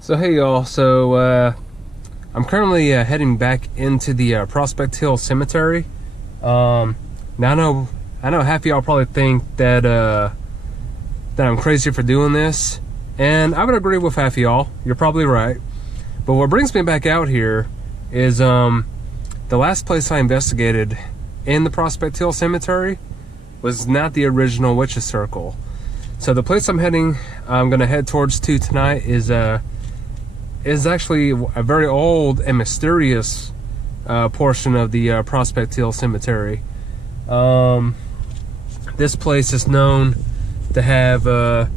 So hey y'all, I'm currently heading back into the Prospect Hill Cemetery. Now I know half of y'all probably think that I'm crazy for doing this, and I would agree with half of y'all. You're probably right. But what brings me back out here is the last place I investigated in the Prospect Hill Cemetery was not the original Witch's Circle. So the place I'm gonna head towards tonight is actually a very old and mysterious portion of the Prospect Hill Cemetery. This place is known to have weird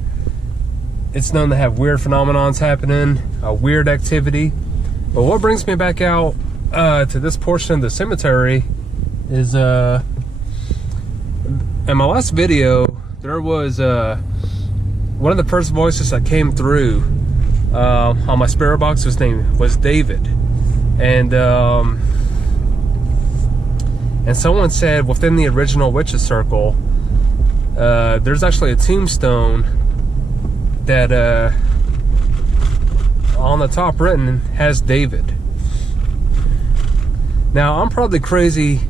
phenomenons happening, weird activity. But what brings me back out to this portion of the cemetery is in my last video there was one of the first voices that came through on my spirit box. His name was David, and someone said within the original Witch's Circle there's actually a tombstone that on the top written has David. Now I'm probably crazy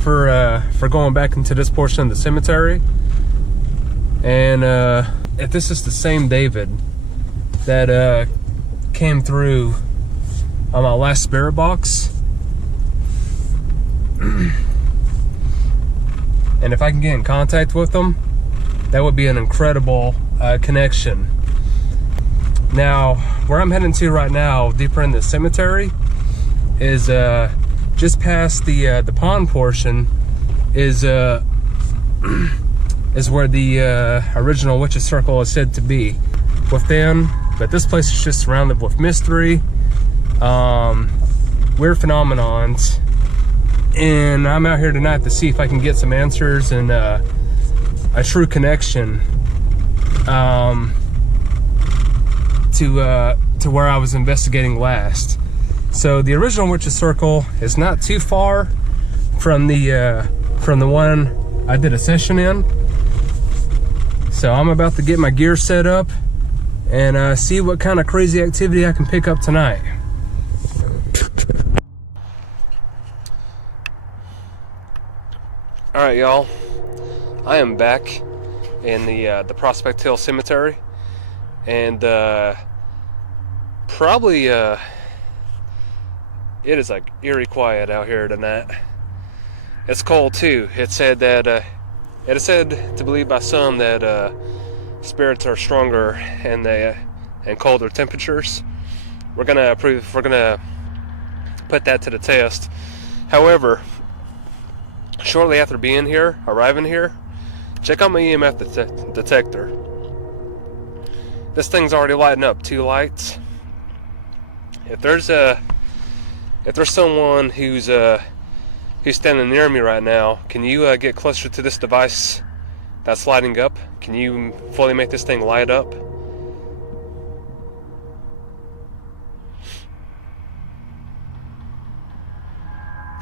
for going back into this portion of the cemetery, and if this is the same David that came through on my last spirit box, and if I can get in contact with them, that would be an incredible connection. Now, where I'm heading to right now, deeper in the cemetery, is just past the pond portion is where the original Witch's Circle is said to be within. But this place is just surrounded with mystery, weird phenomenons, and I'm out here tonight to see if I can get some answers and a true connection to where I was investigating last. So the original Witch's Circle is not too far from the one I did a session in. So I'm about to get my gear set up and see what kind of crazy activity I can pick up tonight. All right, y'all. I am back in the Prospect Hill Cemetery, and probably it is like eerie quiet out here tonight. It's cold too. It is said to believe by some that spirits are stronger in colder temperatures. We're gonna put that to the test. However, shortly after arriving here, check out my EMF detector. This thing's already lighting up 2 lights. If there's someone who's standing near me right now, can you get closer to this device that's lighting up? Can you fully make this thing light up?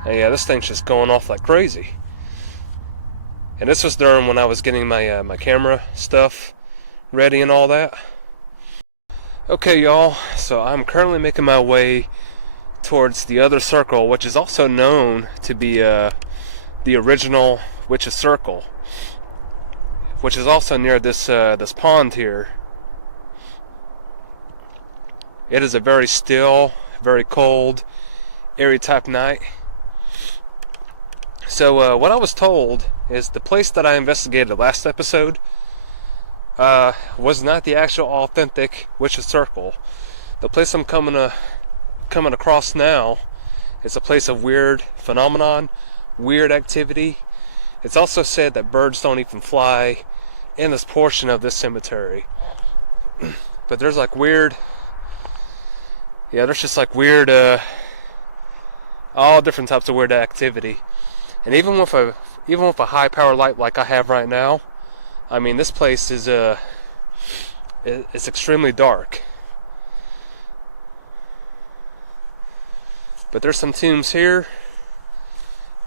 And yeah, this thing's just going off like crazy. And this was during when I was getting my my camera stuff ready and all that. Okay, y'all, so I'm currently making my way towards the other circle, which is also known to be the original Witch's Circle, which is also near this this pond here. It is a very still, very cold, eerie type night. So what I was told is the place that I investigated last episode was not the actual authentic Witch's Circle. The place I'm coming across now is a place of weird phenomenon, weird activity. It's also said that birds don't even fly in this portion of this cemetery. But there's like weird, there's just like weird, all different types of weird activity. And even with a high power light like I have right now, I mean, this place is it's extremely dark. But there's some tombs here,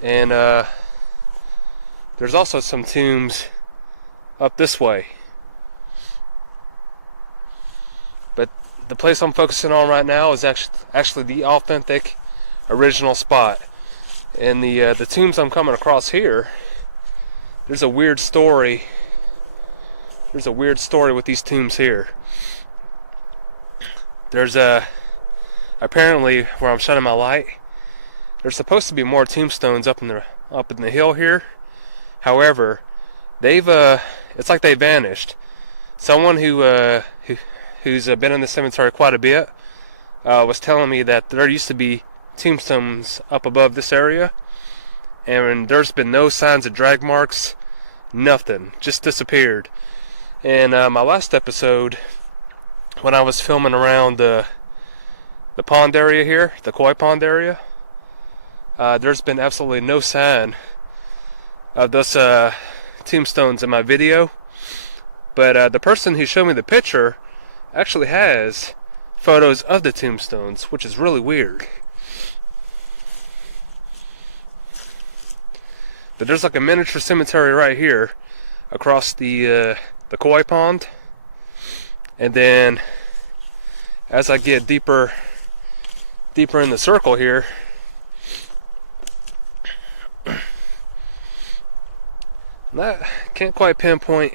and there's also some tombs up this way. But the place I'm focusing on right now is actually the authentic, original spot. And the tombs I'm coming across here, there's a weird story. There's a weird story with these tombs here. There's apparently where I'm shining my light, there's supposed to be more tombstones up in the hill here. However, they've it's like they vanished. Someone who's been in the cemetery quite a bit was telling me that there used to be tombstones up above this area, and there's been no signs of drag marks, nothing, just disappeared. And my last episode, when I was filming around the pond area here, the koi pond area, there's been absolutely no sign of those tombstones in my video. But the person who showed me the picture actually has photos of the tombstones, which is really weird. But there's like a miniature cemetery right here across the koi pond, and then as I get deeper in the circle here, I can't quite pinpoint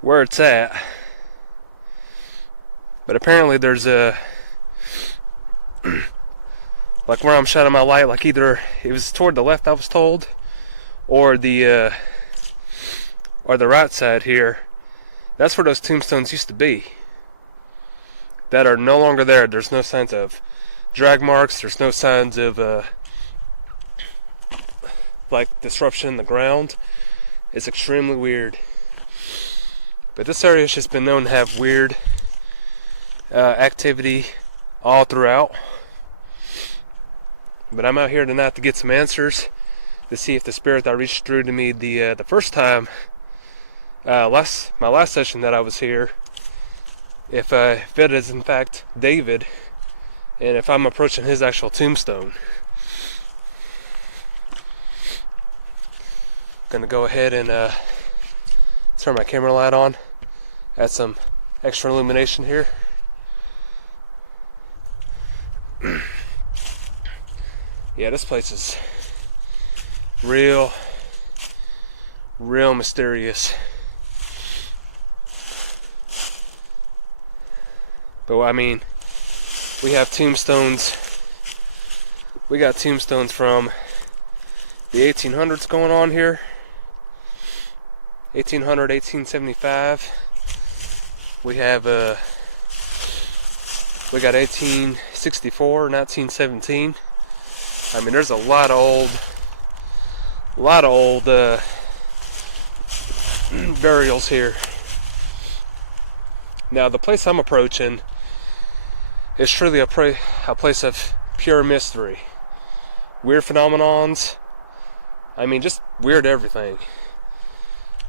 where it's at, but apparently there's a like where I'm shining my light, like either it was toward the left, I was told, or the right side here. That's where those tombstones used to be, that are no longer there. There's no signs of drag marks. There's no signs of like disruption in the ground. It's extremely weird. But this area has just been known to have weird activity all throughout. But I'm out here tonight to get some answers, to see if the spirit that reached through to me the first time, my last session that I was here, if it is in fact David, and if I'm approaching his actual tombstone. Gonna go ahead and turn my camera light on, add some extra illumination here. Yeah, this place is real mysterious. But I mean, we have tombstones. We got tombstones from the 1800s going on here. 1800, 1875. We have we got 1864, 1917. I mean, there's a lot of old burials here. Now, the place I'm approaching is truly a place of pure mystery. Weird phenomenons. I mean, just weird everything.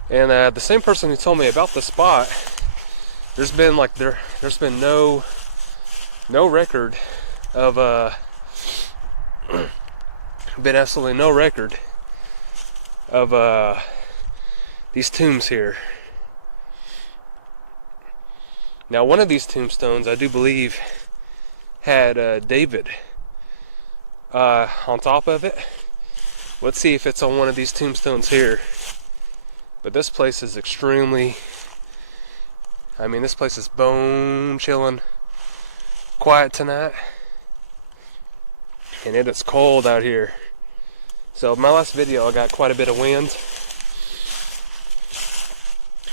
And the same person who told me about the spot, there's been no record of been absolutely no record of these tombs here. Now, one of these tombstones, I do believe, had David on top of it. Let's see if it's on one of these tombstones here. But this place is extremely, I mean, this place is bone chilling quiet tonight. And it is cold out here. So my last video, I got quite a bit of wind.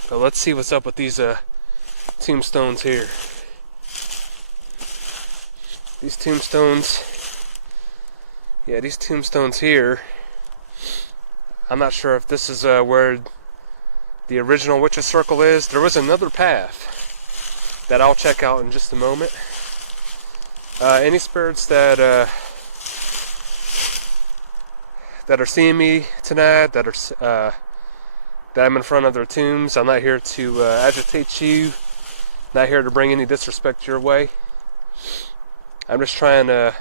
But let's see what's up with these tombstones here. These tombstones, yeah, these tombstones here, I'm not sure if this is where the original witch's circle is. There was another path that I'll check out in just a moment. Any spirits that are seeing me tonight, that I'm in front of their tombs, I'm not here to agitate you, not here to bring any disrespect your way. I'm just trying to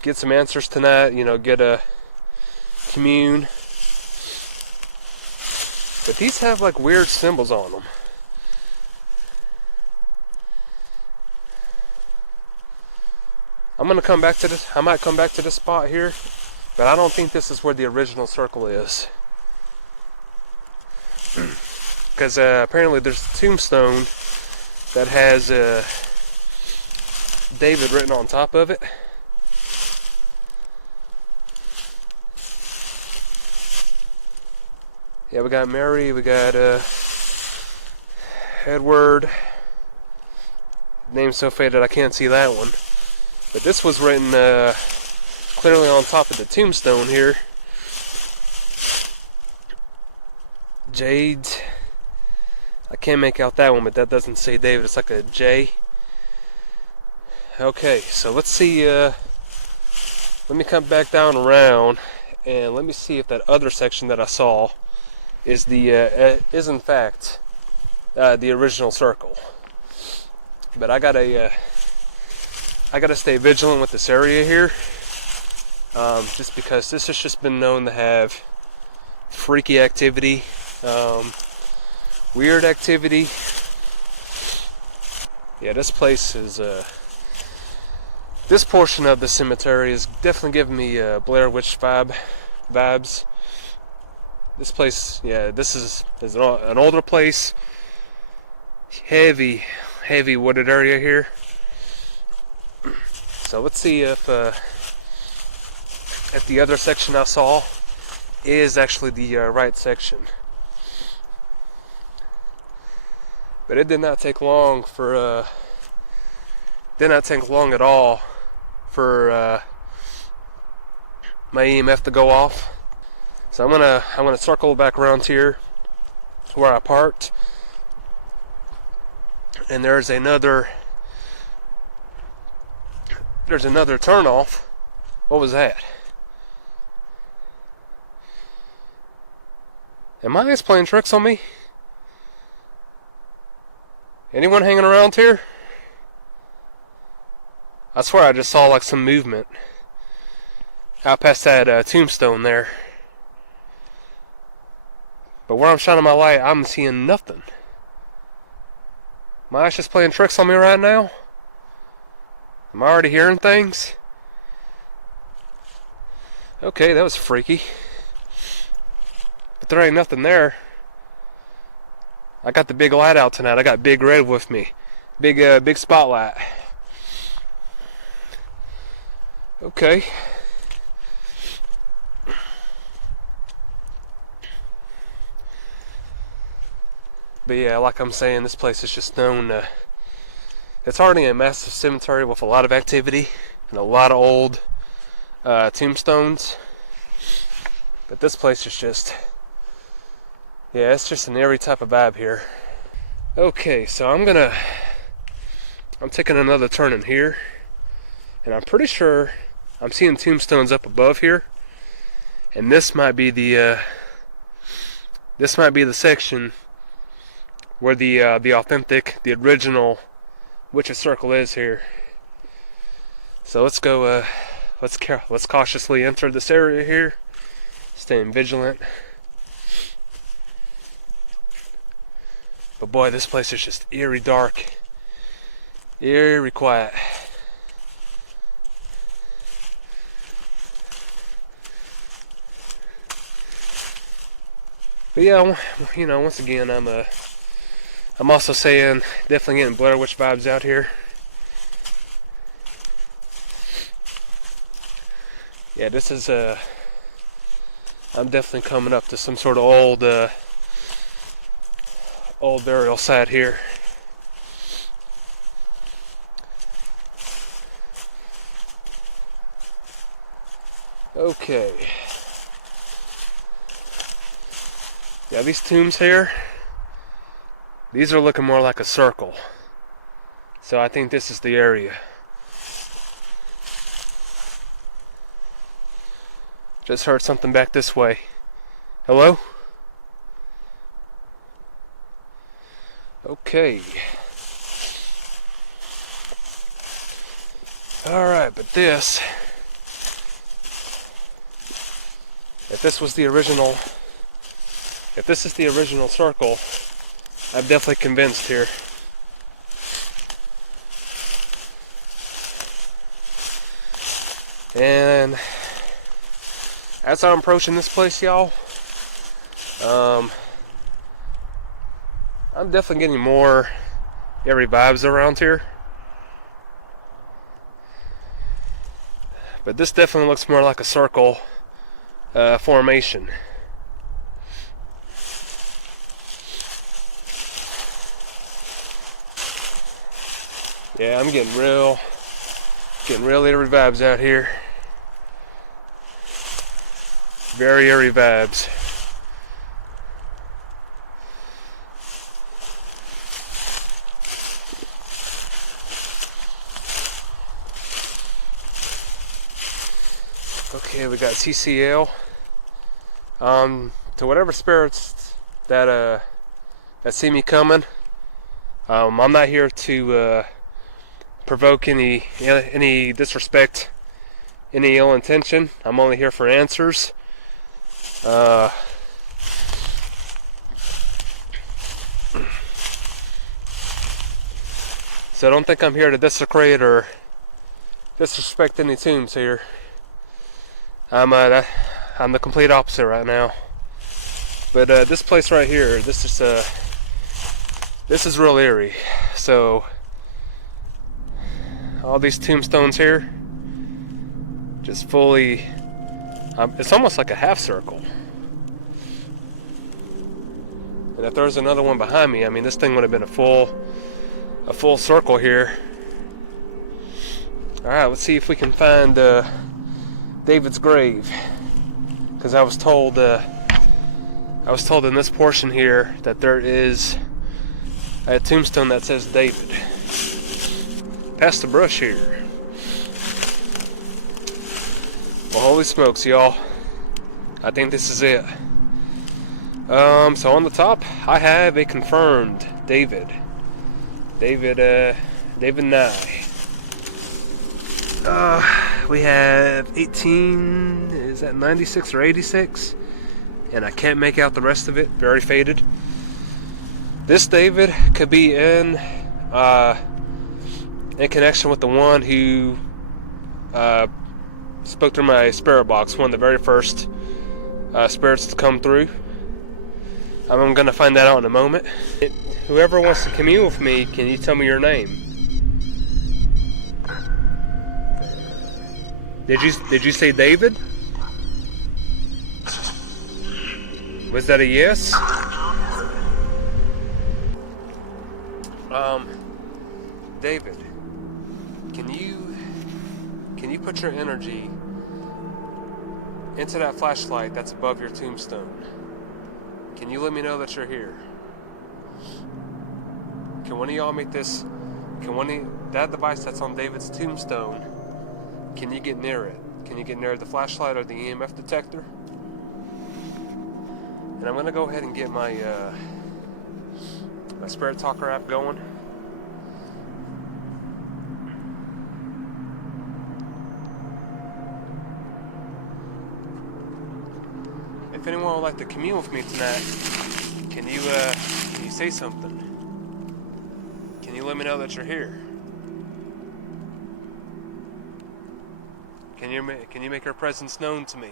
get some answers tonight, get a commune. But these have like weird symbols on them. I'm gonna come back to this. I might come back to this spot here, but I don't think this is where the original circle is. Because apparently there's a tombstone that has David written on top of it. Yeah, we got Mary, we got Edward. Name's so faded I can't see that one. But this was written clearly on top of the tombstone here. Jade. I can't make out that one, but that doesn't say David. It's like a J. Okay, so let's see. Let me come back down around, and let me see if that other section that I saw is in fact the original circle. But I gotta stay vigilant with this area here, just because this has just been known to have freaky activity. Weird activity. Yeah, this place is this portion of the cemetery is definitely giving me Blair Witch vibes. This place, yeah, this is an older place. Heavy wooded area here. So let's see if the other section I saw is actually the right section. But it did not take long at all for my EMF to go off. So I'm gonna circle back around here where I parked, and there's another turn off. What was that? Am I eyes playing tricks on me? Anyone hanging around here? I swear I just saw like some movement out past that tombstone there. But where I'm shining my light, I'm seeing nothing. My eyes just playing tricks on me right now? Am I already hearing things? Okay, that was freaky. But there ain't nothing there. I got the big light out tonight. I got Big Red with me. Big spotlight. Okay. But yeah, like I'm saying, this place is just known. It's already a massive cemetery with a lot of activity and a lot of old tombstones. But this place is just, yeah, it's just an eerie type of vibe here. Okay, so I'm taking another turn in here, and I'm pretty sure I'm seeing tombstones up above here, and this might be the section where the authentic, the original Witch's Circle is here. So let's go. Let's cautiously enter this area here, staying vigilant. But boy, this place is just eerie dark, eerie quiet. But yeah, you know, once again, I'm also saying definitely getting Blair Witch vibes out here. Yeah, this is I'm definitely coming up to some sort of old burial site here. Okay. Yeah, these tombs here, these are looking more like a circle. So I think this is the area. Just heard something back this way. Hello? Okay. Alright, but this, if this is the original circle, I'm definitely convinced here. And as I'm approaching this place, y'all, I'm definitely getting more eerie vibes around here. But this definitely looks more like a circle formation. Yeah, I'm getting real eerie vibes out here. Very eerie vibes. Okay, we got TCL. To whatever spirits that see me coming, I'm not here to provoke any disrespect, any ill intention. I'm only here for answers. So don't think I'm here to desecrate or disrespect any tombs here. I'm the complete opposite right now. But this place right here, this is real eerie. So all these tombstones here, just fully, it's almost like a half circle. And if there's another one behind me, I mean, this thing would have been a full circle here. All right, let's see if we can find David's grave, because I was told in this portion here that there is a tombstone that says David. Past the brush here. Well, holy smokes, y'all! I think this is it. So on the top, I have a confirmed David Nye. We have 18, is that 96 or 86? And I can't make out the rest of it, very faded. This David could be in connection with the one who spoke through my spirit box, one of the very first spirits to come through. I'm going to find that out in a moment. Whoever wants to commune with me, can you tell me your name? Did you say David? Was that a yes? David, can you put your energy into that flashlight that's above your tombstone? Can you let me know that you're here? Can one of y'all make this? That device that's on David's tombstone? Can you get near it? Can you get near the flashlight or the EMF detector? And I'm gonna go ahead and get my my Spirit Talker app going. If anyone would like to commune with me tonight, can you say something? Can you let me know that you're here? Can you make your presence known to me?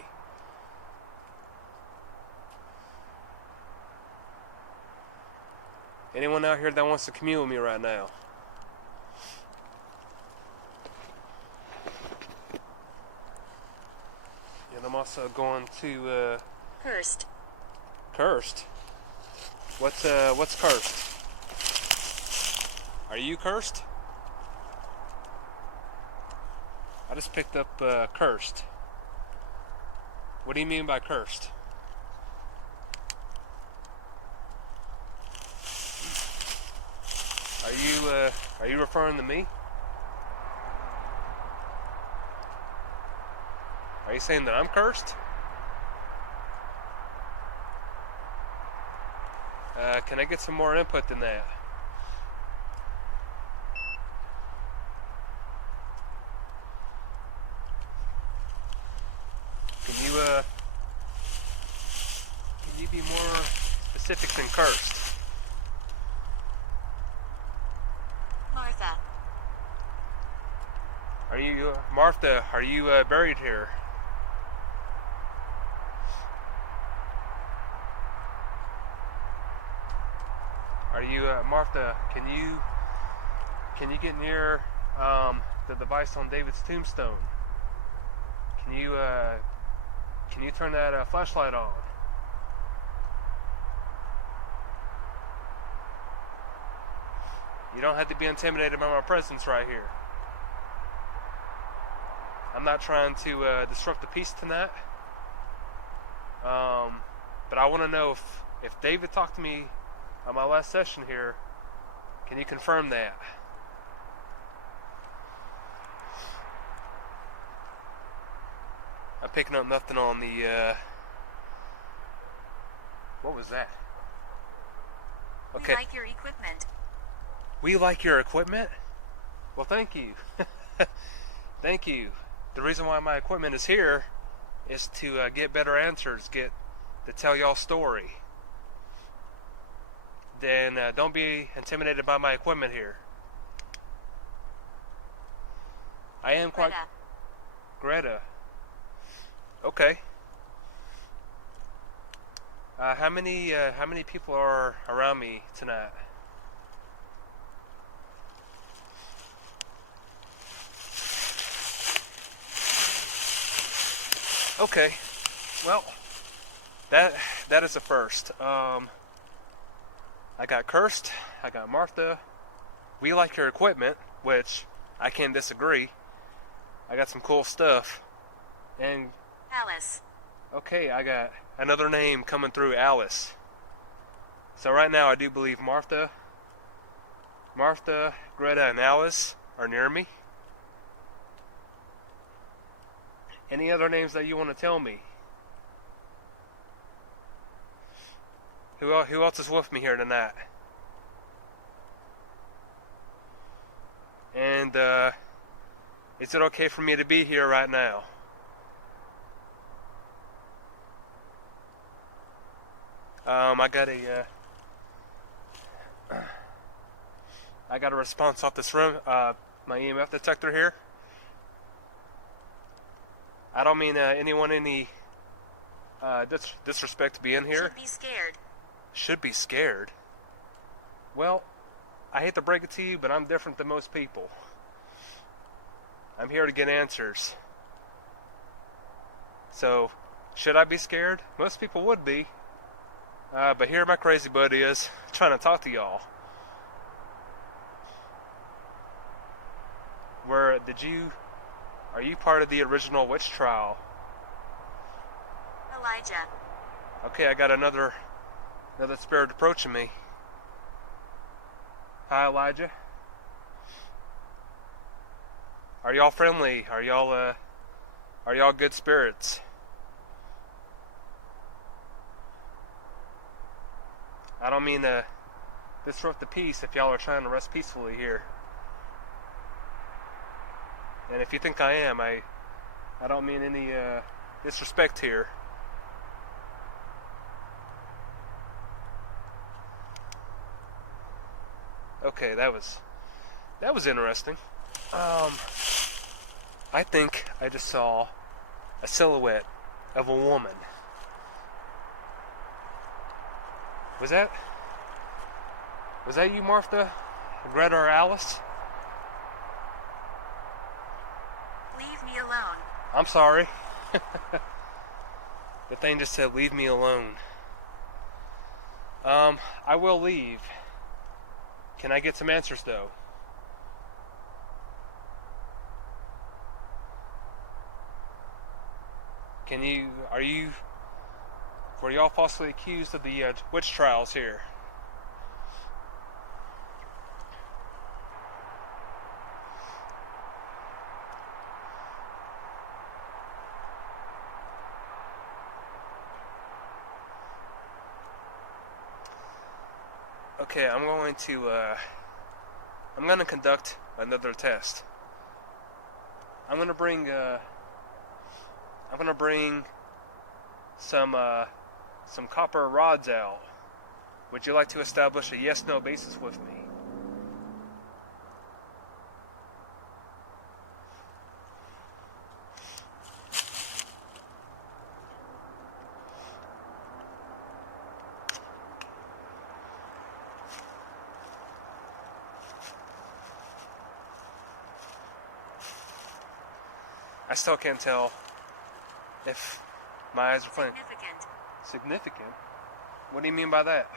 Anyone out here that wants to commune with me right now? And I'm also going to Cursed. Cursed? What's cursed? Are you cursed? I just picked up cursed. What do you mean by cursed? Are you referring to me? Are you saying that I'm cursed? Can I get some more input than that? Can you be more specific than cursed? Martha. Are Are you, Martha, are you buried here? Are you, Martha, can you get near the device on David's tombstone? Can you turn that flashlight on? You don't have to be intimidated by my presence right here. I'm not trying to disrupt the peace tonight. But I want to know if David talked to me on my last session here, can you confirm that? I'm picking up nothing on the, what was that? Okay. We like your equipment. We like your equipment? Well, thank you. Thank you. The reason why my equipment is here is to get better answers, to tell y'all story. Then don't be intimidated by my equipment here. I am quite... Greta. Okay. How many people are around me tonight? Okay. Well, that is a first. I got Cursed, I got Martha. We like your equipment, which I can't disagree. I got some cool stuff. And Alice. Okay, I got another name coming through, Alice. So right now I do believe Martha, Greta, and Alice are near me. Any other names that you want to tell me? Who else is with me here tonight? And is it okay for me to be here right now? I got a response off this room, my EMF detector here. I don't mean anyone any disrespect to be in here. Should be scared. Should be scared? Well, I hate to break it to you, but I'm different than most people. I'm here to get answers. So, should I be scared? Most people would be. But here my crazy buddy is, trying to talk to y'all. Are you part of the original witch trial? Elijah. Okay, I got another spirit approaching me. Hi, Elijah. Are y'all friendly? Are y'all good spirits? I don't mean to disrupt the peace if y'all are trying to rest peacefully here. And if you think I am, I don't mean any disrespect here. Okay, that was interesting. I think I just saw a silhouette of a woman. Was that you, Martha, Greta, or Alice? Leave me alone. I'm sorry. The thing just said, leave me alone. I will leave. Can I get some answers, though? Were y'all falsely accused of the witch trials here? Okay, I'm going to conduct another test. I'm going to bring some copper rods out. Would you like to establish a yes/no basis with me? I still can't tell if my eyes are playing. Significant. Significant? What do you mean by that?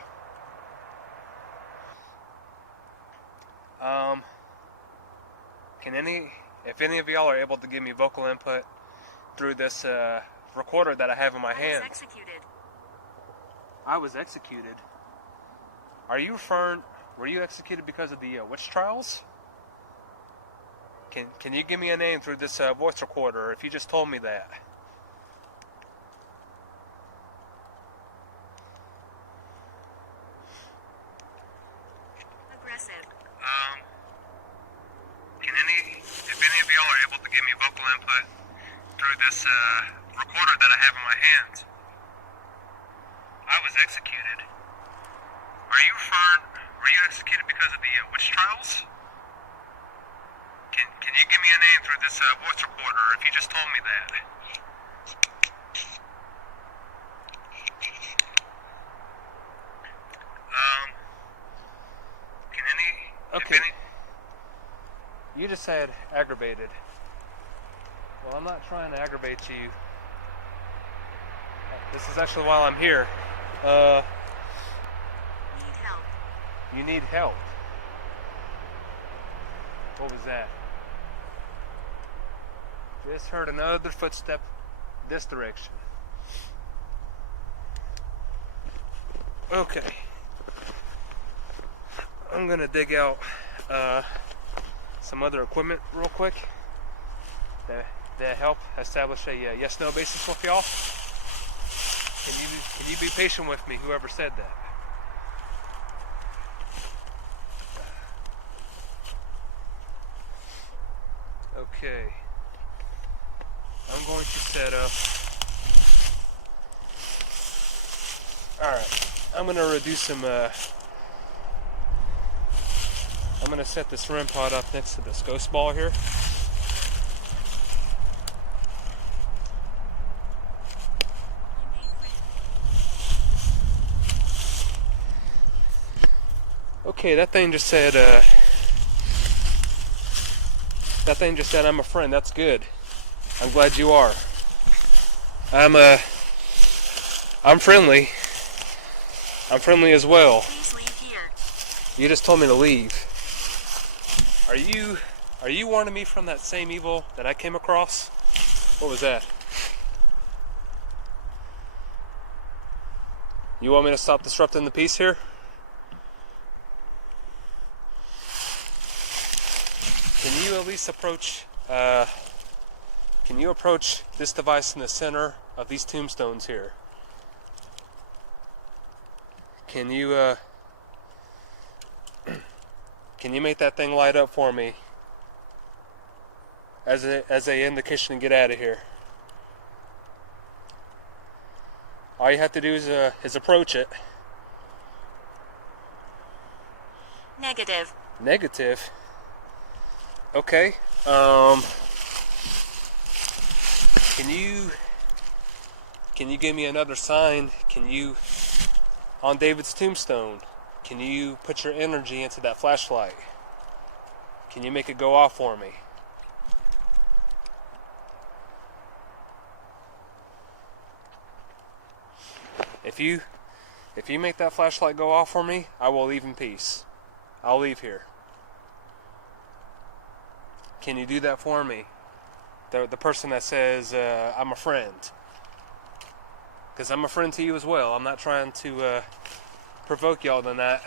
If any of y'all are able to give me vocal input through this recorder that I have in my hand. Executed. I was executed. Were you executed because of the witch trials? Can you give me a name through this voice recorder if you just told me that? Aggressive. If any of y'all are able to give me vocal input through this recorder that I have in my hand. I was executed. Were you executed because of the witch trials? Can you give me a name through this voice recorder if you just told me that? Okay. You just said aggravated. Well, I'm not trying to aggravate you. This is actually why I'm here. Need help. You need help. What was that? Just heard another footstep this direction. Okay. I'm gonna dig out some other equipment real quick that help establish a yes/no basis with y'all. Can you be patient with me, whoever said that? Okay. I'm going to set up. Alright. I'm going to reduce some. I'm going to set this REM pod up next to this ghost ball here. Okay, that thing just said I'm a friend. That's good. I'm glad you are. I'm friendly. I'm friendly as well. Please leave here. You just told me to leave. Are you warning me from that same evil that I came across? What was that? You want me to stop disrupting the peace here? Can you at least approach this device in the center of these tombstones here? Can you make that thing light up for me as a indication to get out of here? All you have to do is approach it. Negative. Negative. Okay. Can you give me another sign? On David's tombstone, can you put your energy into that flashlight? Can you make it go off for me? If you make that flashlight go off for me, I will leave in peace. I'll leave here. Can you do that for me? The person that says I'm a friend. Because I'm a friend to you as well. I'm not trying to provoke y'all than that.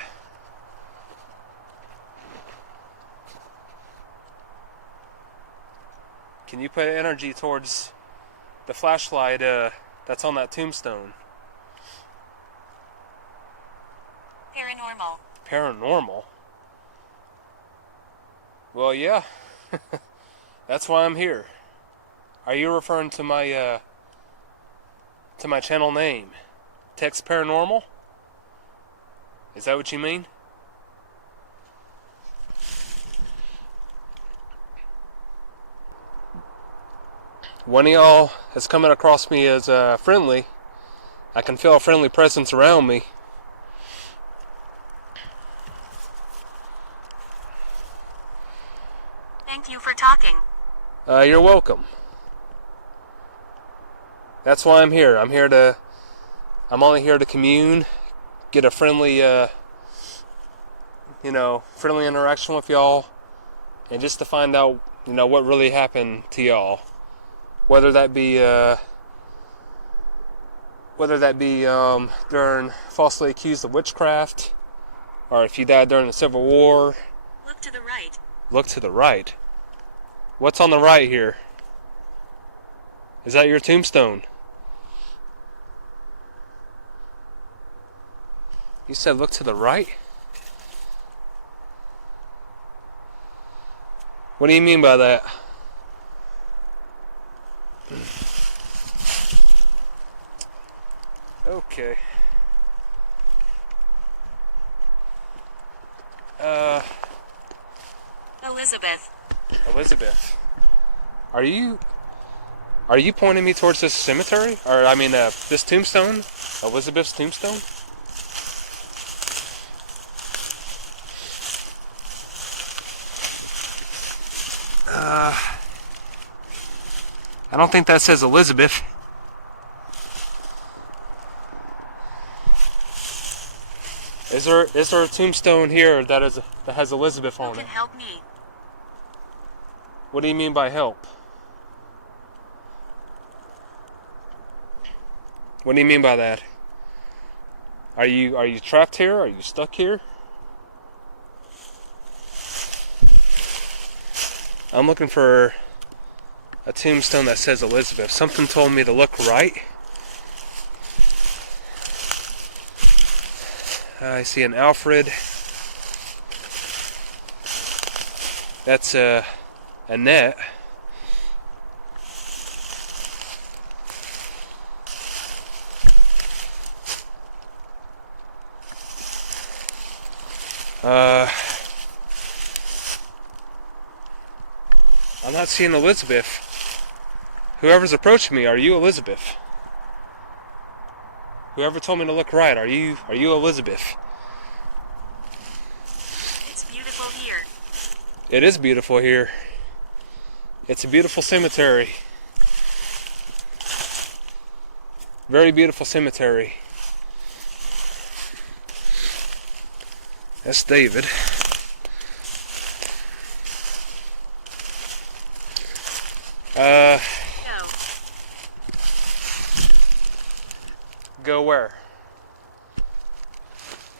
Can you put energy towards the flashlight that's on that tombstone? Paranormal. Paranormal? Well, yeah. That's why I'm here. Are you referring to my channel name, Text Paranormal? Is that what you mean? One of y'all is coming across me as friendly. I can feel a friendly presence around me. Thank you for talking. You're welcome. That's why I'm here. I'm only here to commune, get a friendly, friendly interaction with y'all, and just to find out, what really happened to y'all. Whether that be during falsely accused of witchcraft, or if you died during the Civil War. Look to the right. Look to the right. What's on the right here? Is that your tombstone? You said look to the right? What do you mean by that? Okay. Elizabeth. Are you pointing me towards this cemetery? Or, this tombstone? Elizabeth's tombstone? I don't think that says Elizabeth. Is there a tombstone here that has Elizabeth Who on can it? help me? What do you mean by help? What do you mean by that? Are you trapped here? Are you stuck here? I'm looking for a tombstone that says Elizabeth. Something told me to look right. I see an Alfred. That's Annette. I'm not seeing Elizabeth. Whoever's approaching me, are you Elizabeth? Whoever told me to look right, are you Elizabeth? It's beautiful here. It is beautiful here. It's a beautiful cemetery. Very beautiful cemetery. That's David. Go. Go where?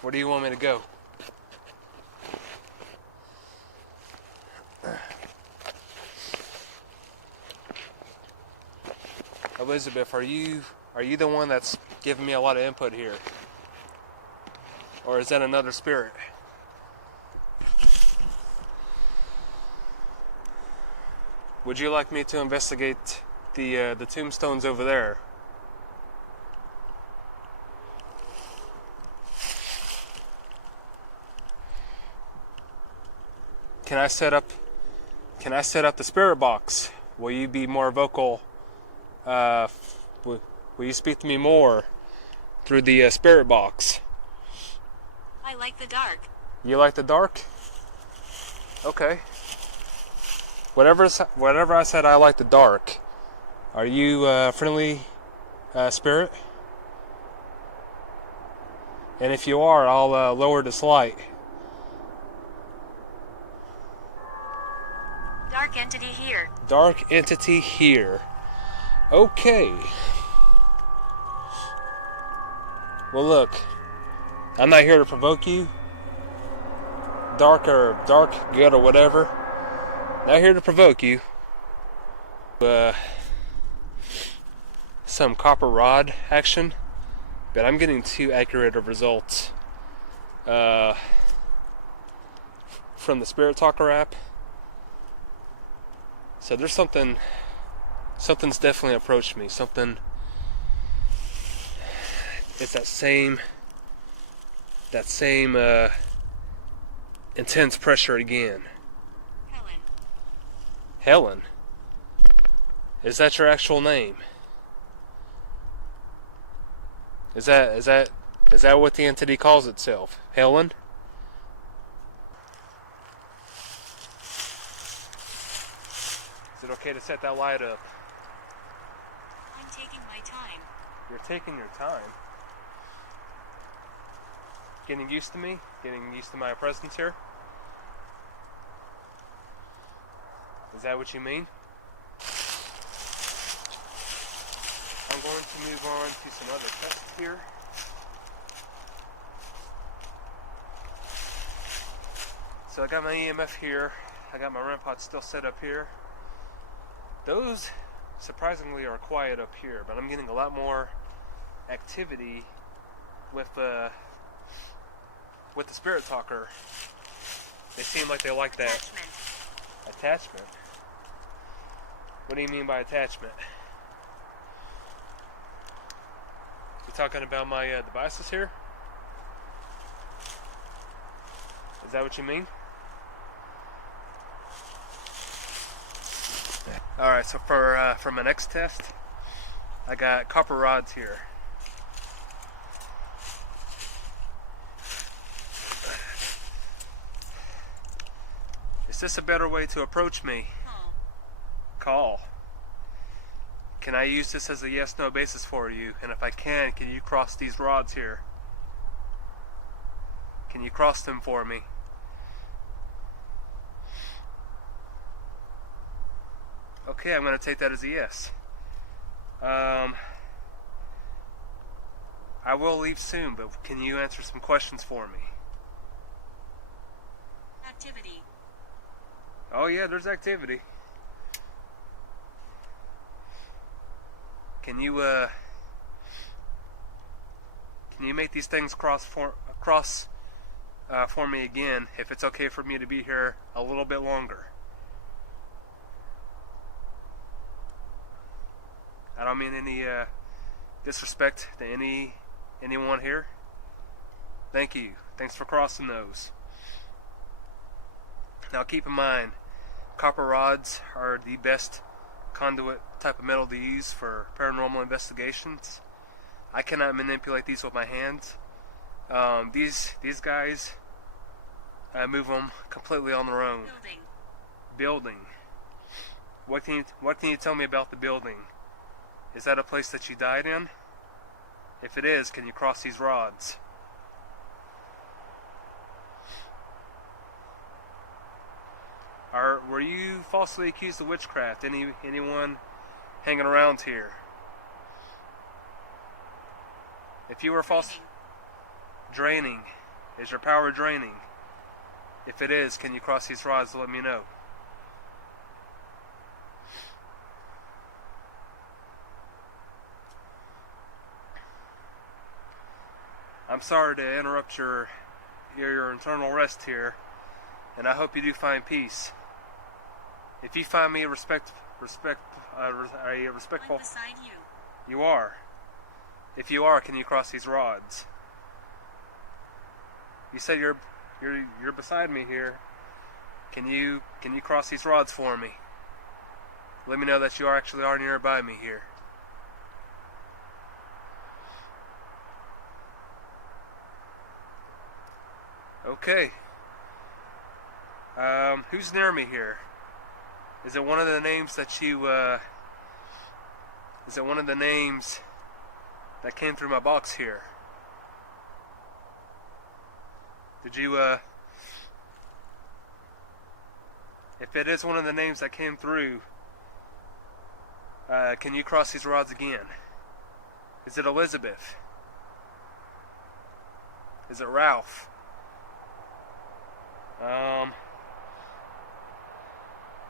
Where do you want me to go? Elizabeth, are you the one that's giving me a lot of input here? Or is that another spirit? Would you like me to investigate the tombstones over there? Can I set up the spirit box? Will you be more vocal? Will you speak to me more through the spirit box? I like the dark. You like the dark? Okay. Whatever I said, I like the dark. Are you friendly spirit? And if you are, I'll lower this light. Dark entity here. Dark entity here. Okay. Well, look. I'm not here to provoke you. Dark, good, or whatever. Not here to provoke you. Some copper rod action. But I'm getting too accurate of results from the Spirit Talker app. So there's something's definitely approached me. It's that same intense pressure again. Helen? Is that your actual name? Is that what the entity calls itself? Helen? Is it okay to set that light up? I'm taking my time. You're taking your time. Getting used to me? Getting used to my presence here? Is that what you mean? I'm going to move on to some other tests here. So I got my EMF here. I got my REM pod still set up here. Those surprisingly are quiet up here, but I'm getting a lot more activity with the Spirit Talker. They seem like they like that. Attachment? What do you mean by attachment? You talking about my devices here? Is that what you mean? Alright, so for my next test, I got copper rods here. Is this a better way to approach me? Call. Can I use this as a yes-no basis for you? And if I can you cross these rods here? Can you cross them for me? Okay, I'm going to take that as a yes. I will leave soon, but can you answer some questions for me? Activity. Oh yeah, there's activity. Can you make these things cross for me again, if it's okay for me to be here a little bit longer? I don't mean any disrespect to anyone here. Thank you. Thanks for crossing those. Now keep in mind, copper rods are the best conduit type of metal to use for paranormal investigations. I cannot manipulate these with my hands. These guys move them completely on their own. Building. What can you tell me about the building? Is that a place that you died in? If it is, can you cross these rods? Were you falsely accused of witchcraft? Anyone hanging around here? If you were draining, is your power draining? If it is, can you cross these rods to let me know? I'm sorry to interrupt your internal rest here, and I hope you do find peace. If you find me a respectful, I'm beside you. You are. If you are, can you cross these rods? You said you're beside me here. Can you cross these rods for me? Let me know that you actually are nearby me here. Okay. Who's near me here? Is it one of the names that you, is it one of the names that came through my box here? Did you, if it is one of the names that came through, can you cross these rods again? Is it Elizabeth? Is it Ralph?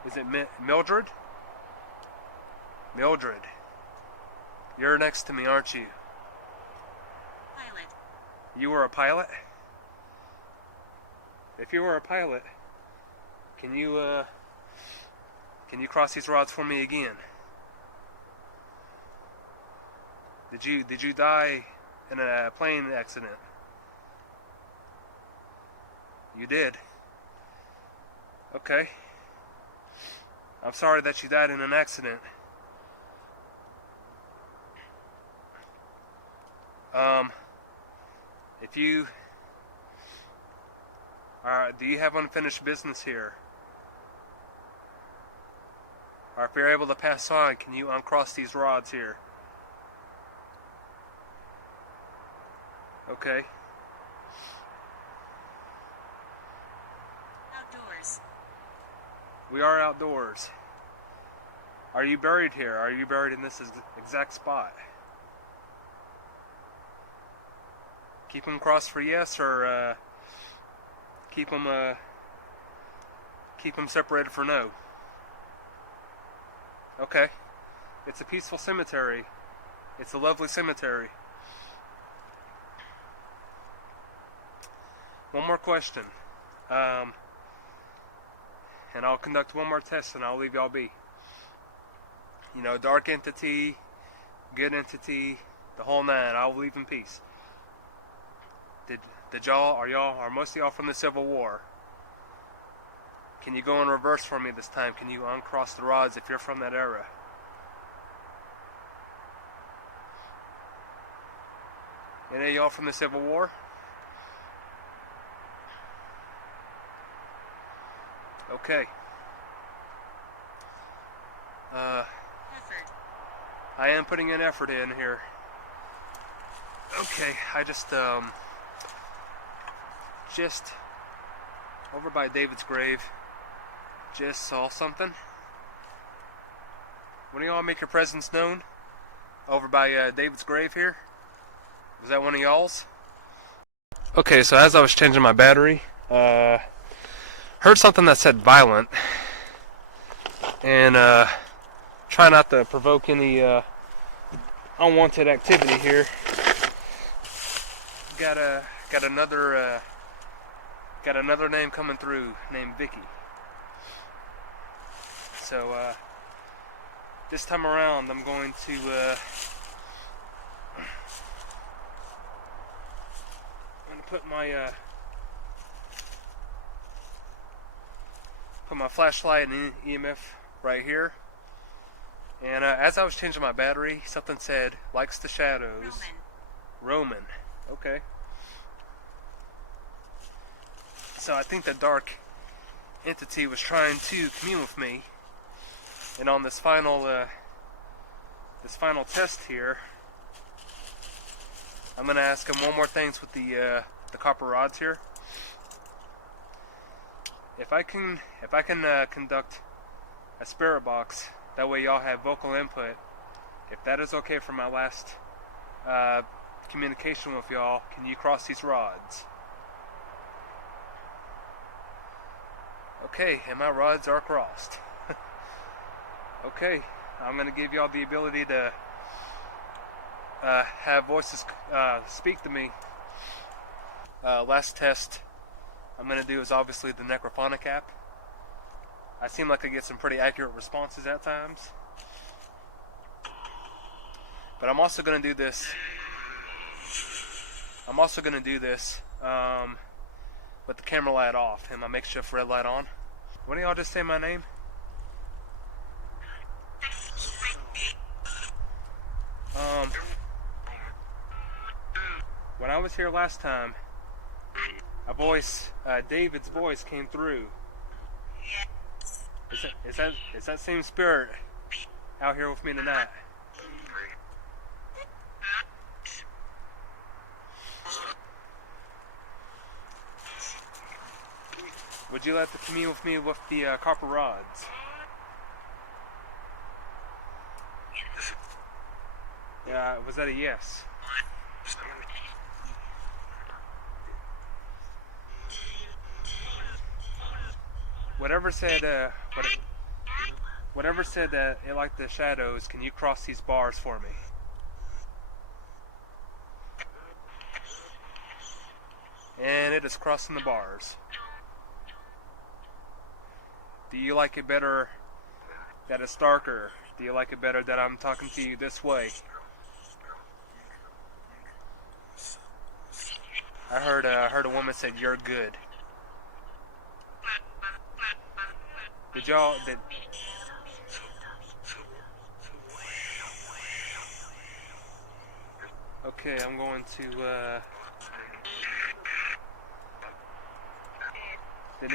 Is it Mildred? Mildred. You're next to me, aren't you? Pilot. You were a pilot? If you were a pilot, can you cross these rods for me again? Did you die in a plane accident? You did. Okay. I'm sorry that you died in an accident. If you do you have unfinished business here? Or if you're able to pass on, can you uncross these rods here? Okay. Outdoors. We are outdoors. Are you buried here? Are you buried in this exact spot? Keep them crossed for yes, or keep them separated for no. Okay. It's a peaceful cemetery. It's a lovely cemetery. One more question. And I'll conduct one more test and I'll leave y'all be. You know, dark entity, good entity, the whole nine. I'll leave in peace. Are most of y'all from the Civil War? Can you go in reverse for me this time? Can you uncross the rods if you're from that era? Any of y'all from the Civil War? Okay. Effort. I am putting an effort in here. Okay, I just over by David's grave, just saw something. When do y'all make your presence known? Over by David's grave here? Was that one of y'all's? Okay, so as I was changing my battery, heard something that said violent, and try not to provoke any unwanted activity here. Got another name coming through named Vicky. So this time around, I'm going to put my flashlight and EMF right here. And as I was changing my battery, something said likes the shadows. Roman. Okay. So I think the dark entity was trying to commune with me. And on this final test here, I'm gonna ask him one more things with the copper rods here. If I can conduct a spirit box, that way y'all have vocal input. If that is okay for my last communication with y'all, can you cross these rods? Okay, and my rods are crossed. Okay, I'm gonna give y'all the ability to have voices speak to me. Last test I'm going to do is obviously the necrophonic app. I seem like I get some pretty accurate responses at times. But I'm also going to do this. With the camera light off and my makeshift red light on. When do y'all just say my name? When I was here last time, a voice, David's voice came through. Is that same spirit out here with me tonight? Would you like to commune with me with the copper rods? Yeah, was that a yes? Whatever said that it liked the shadows, can you cross these bars for me? And it is crossing the bars. Do you like it better that it's darker? Do you like it better that I'm talking to you this way? I heard a woman said you're good. Okay, I'm going to did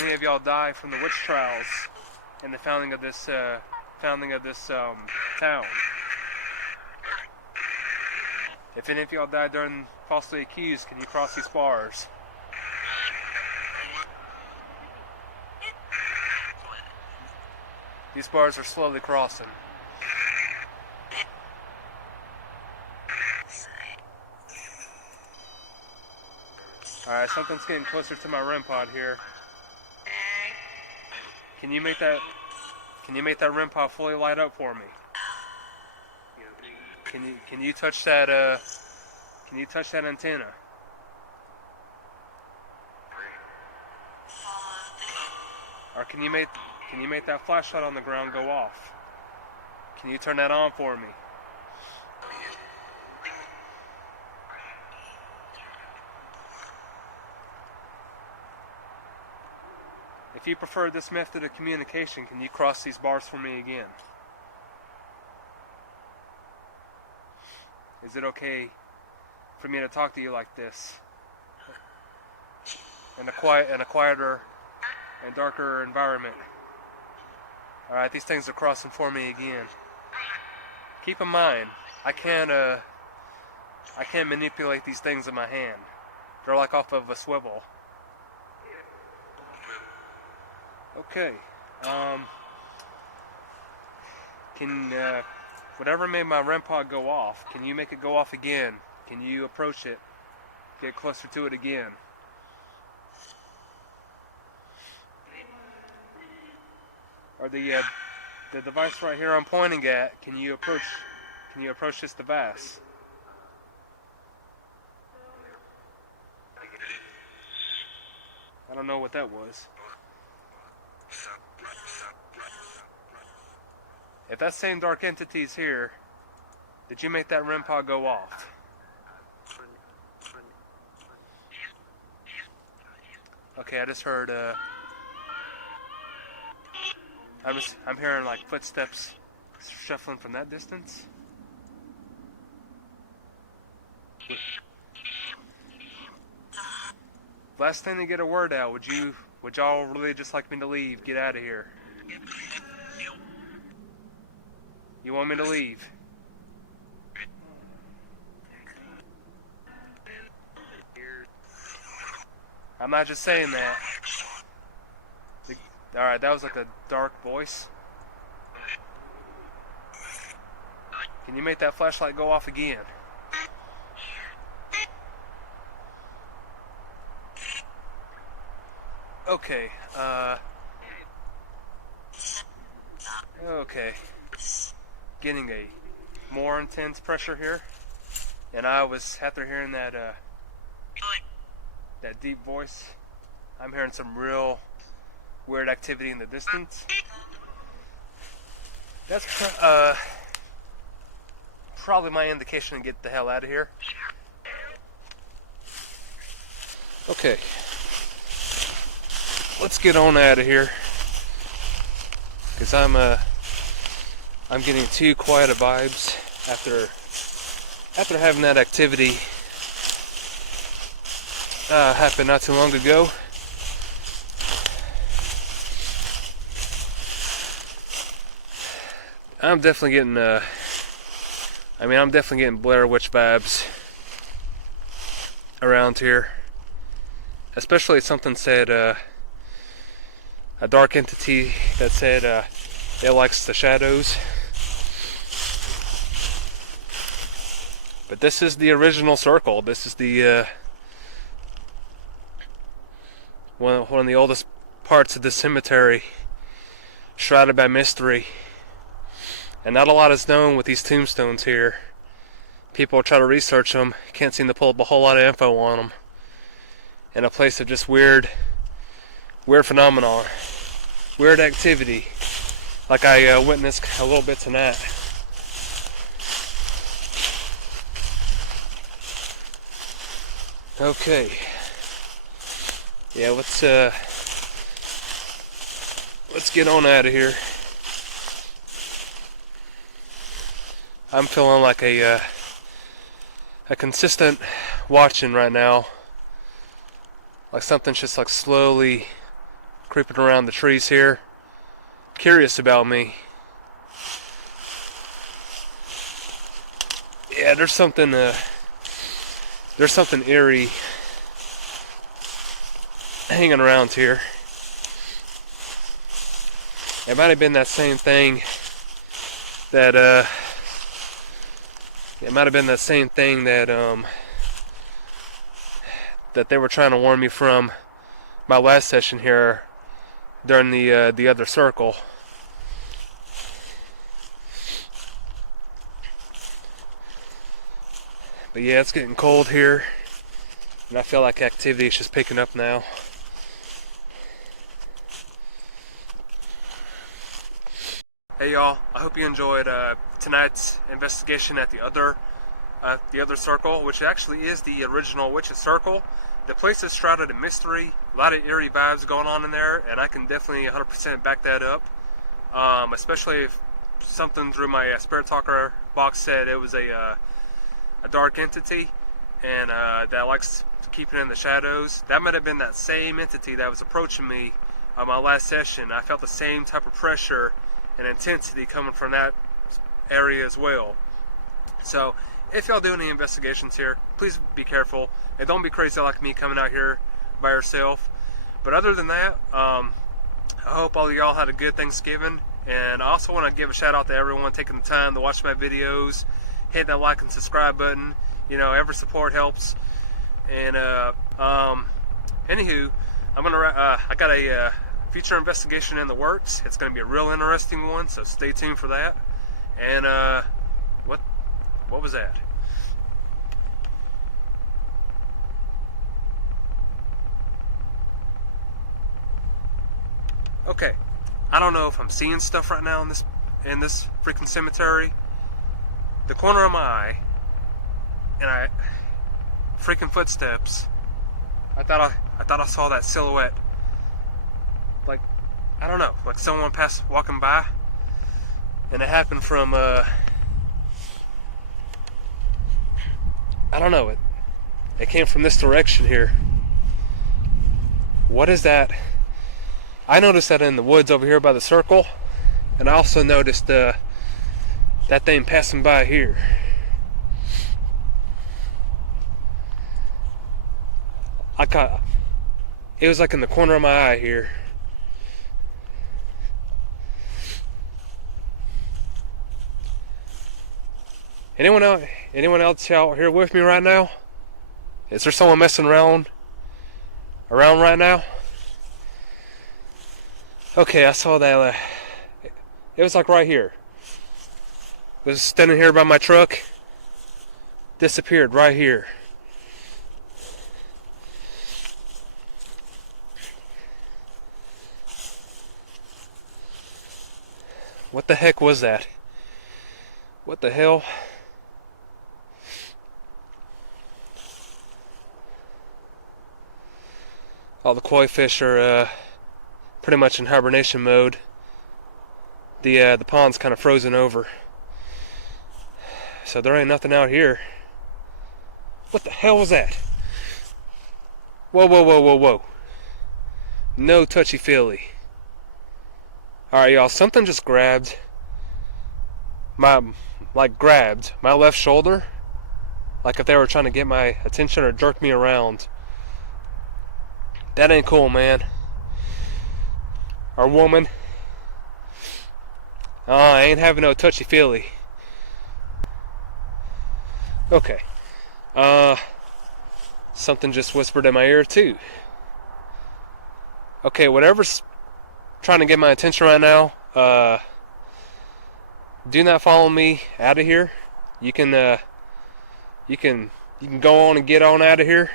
any of y'all die from the witch trials in the founding of this town? If any of y'all died during falsely accused, can you cross these bars? These bars are slowly crossing. Alright, something's getting closer to my REM pod here. Can you make that REM pod fully light up for me? Can you touch that antenna? Or can you make that flashlight on the ground go off? Can you turn that on for me? If you prefer this method of communication, can you cross these bars for me again? Is it okay for me to talk to you like this? In a quieter and darker environment. Alright, these things are crossing for me again. Keep in mind, I can't manipulate these things in my hand. They're like off of a swivel. Okay. Whatever made my REM pod go off, can you make it go off again? Can you approach it? Get closer to it again? Or the device right here I'm pointing at, can you approach this device? I don't know what that was. If that same dark entity's here, did you make that REM pod go off? Okay, I just heard I'm hearing like footsteps shuffling from that distance. Last thing to get a word out, would y'all really just like me to leave? Get out of here. You want me to leave? I'm not just saying that. Alright, that was like a dark voice. Can you make that flashlight go off again? Okay, okay. Getting a more intense pressure here. And after hearing that deep voice, I'm hearing some real weird activity in the distance. That's probably my indication to get the hell out of here. Okay. Let's get on out of here. Because I'm getting too quiet of vibes after having that activity happen not too long ago. I'm definitely getting I'm definitely getting Blair Witch vibes around here. Especially something said a dark entity that said it likes the shadows. But this is the original circle. This is the one of the oldest parts of the cemetery, shrouded by mystery. And not a lot is known with these tombstones here. People try to research them, can't seem to pull up a whole lot of info on them. In a place of just weird phenomenon, weird activity, like I witnessed a little bit tonight. Okay. Yeah, let's get on out of here. I'm feeling like a consistent watching right now. Like something's just like slowly creeping around the trees here. Curious about me. Yeah, there's something There's something eerie hanging around here. It might have been that same thing that that they were trying to warn me from my last session here during the other circle. But yeah, it's getting cold here, and I feel like activity is just picking up now. Hey y'all, I hope you enjoyed tonight's investigation at the other circle, which actually is the original Witch's Circle. The place is shrouded in mystery, a lot of eerie vibes going on in there, and I can definitely 100% back that up. Especially if something through my Spirit Talker box said it was a dark entity, and that likes to keep it in the shadows. That might have been that same entity that was approaching me on my last session. I felt the same type of pressure and intensity coming from that area as well. So if y'all do any investigations here, please be careful and don't be crazy like me coming out here by yourself. But other than that, I hope all of y'all had a good Thanksgiving, and I also want to give a shout out to everyone taking the time to watch my videos. Hit that like and subscribe button. You know, every support helps. And anywho, I got a future investigation in the works. It's going to be a real interesting one, so stay tuned for that. And what was that? Okay, I don't know if I'm seeing stuff right now in this freaking cemetery. The corner of my eye, and freaking footsteps. I thought I saw that silhouette. Like, I don't know, like someone walking by, and it happened from I don't know, it came from this direction here. What is that? I noticed that in the woods over here by the circle, and I also noticed that thing passing by here. It was like in the corner of my eye here. Anyone else out here with me right now? Is there someone messing around right now? Okay, I saw that. It was like right here. It was standing here by my truck. Disappeared right here. What the heck was that? What the hell? All the koi fish are pretty much in hibernation mode. The pond's kind of frozen over, so there ain't nothing out here. What the hell was that? Whoa, whoa, whoa, whoa, whoa. No touchy-feely. Alright, y'all, something just grabbed my left shoulder, like if they were trying to get my attention or jerk me around. That ain't cool, man. Or woman. I ain't having no touchy-feely. Okay. Something just whispered in my ear too. Okay, whatever's trying to get my attention right now, do not follow me out of here. You can go on and get on out of here.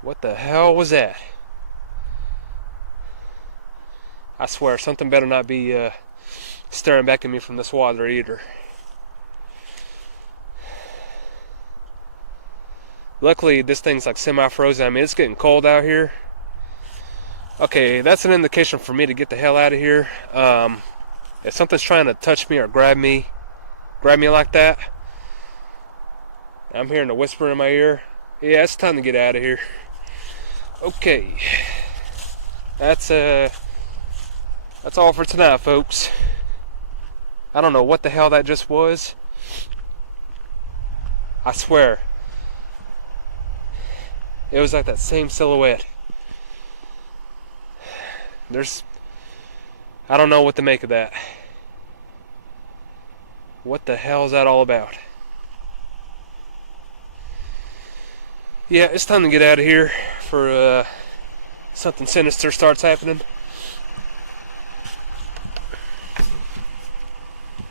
What the hell was that? I swear, something better not be staring back at me from this water either. Luckily, this thing's like semi-frozen. I mean, it's getting cold out here. Okay, that's an indication for me to get the hell out of here. If something's trying to touch me or grab me like that, I'm hearing a whisper in my ear. Yeah, it's time to get out of here. Okay, that's all for tonight, folks. I don't know what the hell that just was. I swear. It was like that same silhouette. I don't know what to make of that. What the hell is that all about? Yeah, it's time to get out of here for something sinister starts happening.